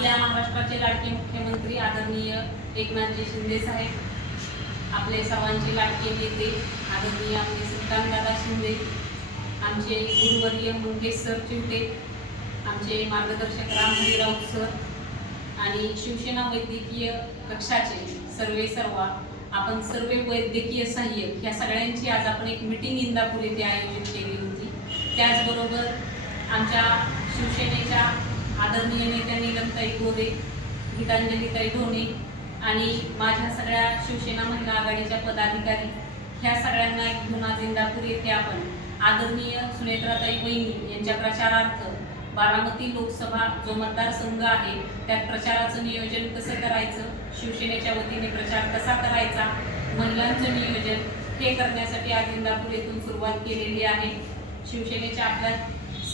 आपल्या महाराष्ट्राचे लाटके मुख्यमंत्री आदरणीय एकनाथजी शिंदे साहेब आपले सर्वांचे लाडके नेते आदरणीय आपले सिद्धांतदादा शिंदे आमचे गुरुवर्य मुंगेश सर चिवटे आमचे मार्गदर्शक रामहरी राऊत सर आणि शिवसेना वैद्यकीय कक्षाचे सर्वे सर्वा आपण सर्व वैद्यकीय सहाय्यक या सगळ्यांची आज आपण एक मिटिंग इंदापूर येथे आयोजित केली होती. त्याचबरोबर आमच्या शिवसेनेच्या आदरणीय नेते ताई गोरे गीतांजलीताई ढोणे आणि माझ्या सगळ्या शिवसेना महिला आघाडीच्या पदाधिकारी ह्या सगळ्यांना घेऊन आज इंदापूर येथे आपण आदरणीय सुनेत्राताई वैनी यांच्या प्रचारार्थ बारामती लोकसभा जो मतदारसंघ आहे त्यात प्रचाराचं नियोजन कसं करायचं शिवसेनेच्या वतीने प्रचार कसा करायचा महिलांचं नियोजन हे करण्यासाठी आज इंदापूर येथून सुरुवात केलेली आहे. शिवसेनेच्या आपल्या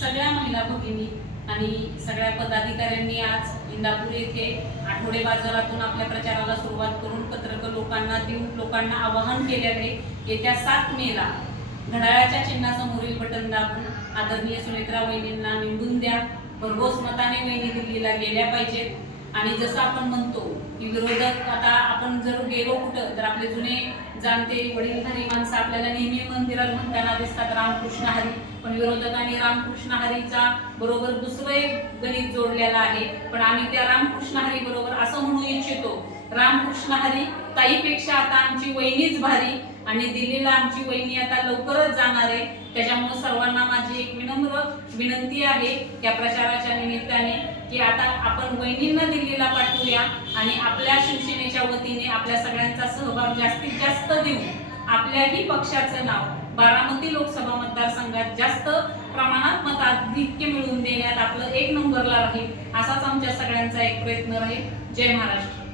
सगळ्या महिला भगिनी आणि सगळ्या पदाधिकाऱ्यांनी आज इंदापूर येथे आठवडे बाजारातून आपल्या प्रचाराला सुरुवात करून पत्रक लोकांना देऊन लोकांना आवाहन केल्याने येत्या सात मेला घड्याळाच्या चिन्हासमोरील बटन दाबून. आदरणीय सुनेत्रा वहिनींना निवडून द्या. भरघोस मताने वहिनी दिल्लीला गेल्या पाहिजेत. आणि जसं आपण म्हणतो की विरोधक आता आपण जर गेलो कुठं तर आपले जुने जाणते वडीलधारी माणसं आपल्याला नेहमी मंदिरात म्हणताना दिसतात रामकृष्ण हरी. पण विरोधकांनी रामकृष्ण हरीचा बरोबर दुसरं एक गणित जोडलेलं आहे. पण आम्ही त्या रामकृष्ण हरी बरोबर असं म्हणू इच्छितो. रामकृष्ण हरी ताईपेक्षा आता आमची वहिनीच भारी. आणि दिल्लीला आमची वहिनी आता लवकरच जाणार आहे. त्याच्यामुळे सर्वांना माझी एक विनम्र विनंती आहे त्या प्रचाराच्या निमित्ताने की आता आपण वहिनींना दिल्लीला पाठवूया आणि आपल्या शिवसेनेच्या वतीने आपल्या सगळ्यांचा सहभाग जास्तीत जास्त देऊ आपल्याही पक्षाचं नाव बारामती लोकसभा मतदारसंघात जास्त प्रमाणात मताधिक्य मिळवून देण्यात आपलं एक नंबरला राहील असाच आमच्या सगळ्यांचा एक प्रयत्न राहील. जय महाराष्ट्र.